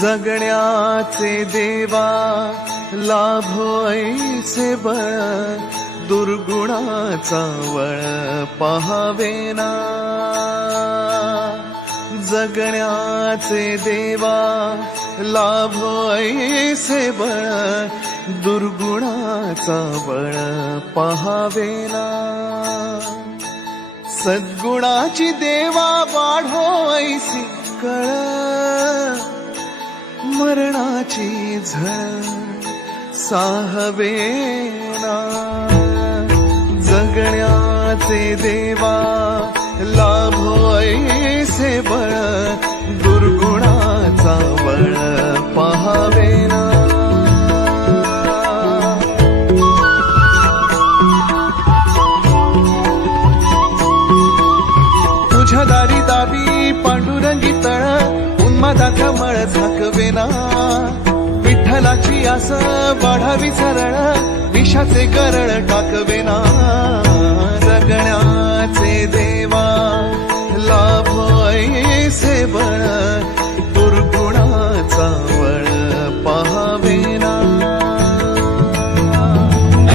जगण्याचे देवा लाभोय बळ दुर्गुणाचा वळ पहावे ना जगण्याचे देवा लाभोयसे बळ दुर्गुणाचा वळ पहावे ना सद्गुणाची देवा, देवा बाडोय कळ मरणाची झल साहवेना जगण्याचे देवा ा खमळ टाकवेना विठ्ठलाची आस वाढावी विषाचे विषाचे टाकवे टाकवेना